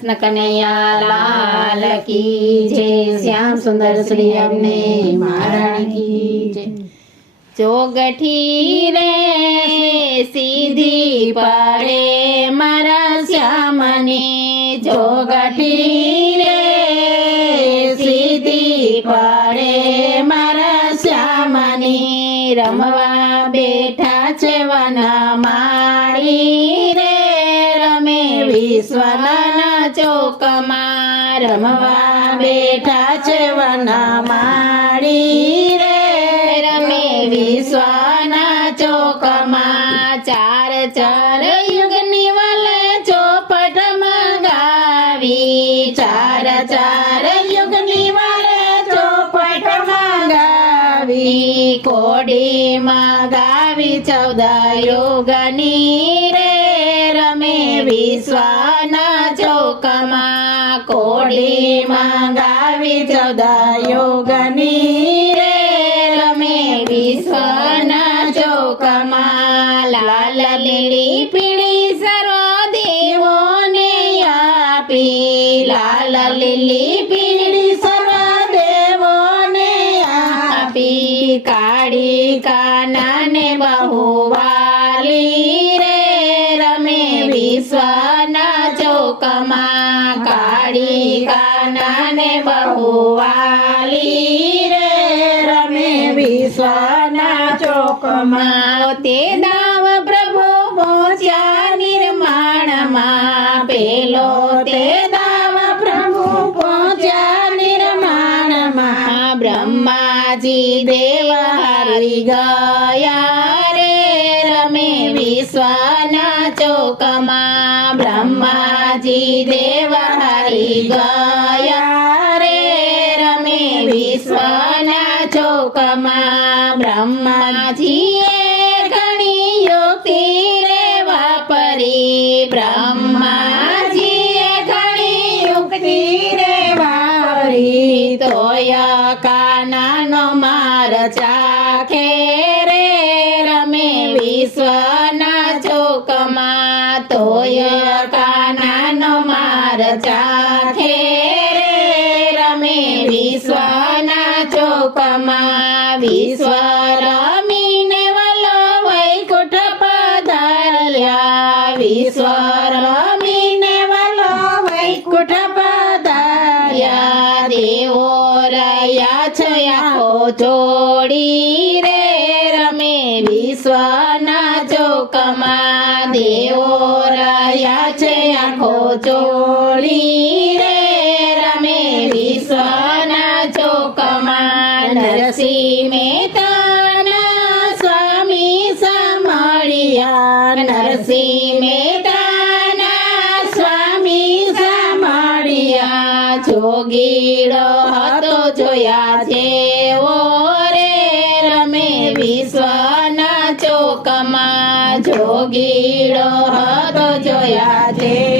કૃષ્ણ કનૈયા લાલ કી જય શ્યામ સુંદર શ્રી અમને મહારાણી કી જય ચોગઠી રે સીધી પડે મારા શ્યામને ચોગઠી રે સીધી પડે મારા શ્યામને રમવા બેઠા છે વનમાળી રે રમે વિશ્વના ચોકમાં રમવા બેઠા છે વનમાળી રે રમે વિશ્વના ચોકમાં ચાર ચાર યુગની વલે ચોપટમાં ગાવી ચાર ચાર યુગની વલે ચોપટમાં ગાવી કોડીમાં ગાવી 14 યુગની રે રમે વિશ્વના ચોકમાં કોડીમાં ગાવી 14 યુગની રે રમે વિશ્વના ચોકમાં લાલ લીલી પીળી સર્વ દેવોને આપી લાલ લીલી પીળી સર્વ દેવોને આપી કાળી કાનાને બહુ વાલી રે રમે વિશ્વના ચોકમાં કાળી કાનાને બહુ વાલી રે રમે વિશ્વના ચોકમાં તે દાવ પ્રભુ પહોંચ્યા નિર્માણમાં પેલો તે દાવ પ્રભુ પહોંચ્યા નિર્માણમાં બ્રહ્માજી દેવ હારી ગયા રે રમે વિશ્વના ચોકમાં બ્રહ્માજી દેવ હારી ગયા રે રમે વિશ્વના ચોકમાં બ્રહ્માજીએ ઘણી યુક્તિ રે વાપરી બ્રહ્માજીએ ઘણી યુક્તિ રે વાપરી તોય કાનાનો માર ચાખે રે રમે વિશ્વના ચોકમાં તોય કાનાનો માર ચાખે રે રમે વિશ્વના ચોકમાં વિશ્વ રમીને વલો વૈકુંઠ પધાર્યા વિશ્વ રમીને વલો વૈકુંઠ પધાર્યા દેવો રહ્યા છે આખો જોડી રે રમે વિશ્વના ચોકમાં દેવો રહ્યા છે આખો જોડી રે રમે વિશ્વના ચોકમાં નરસિંહ મહેતાના સ્વામી સાંભળ્યા નરસિંહ મહેતાના સ્વામી સાંભળ્યા જોગીડો હતો જોયા જેવો રે રમે વિશ્વના ચોકમાં જોગીડો હતો જોયા જેવો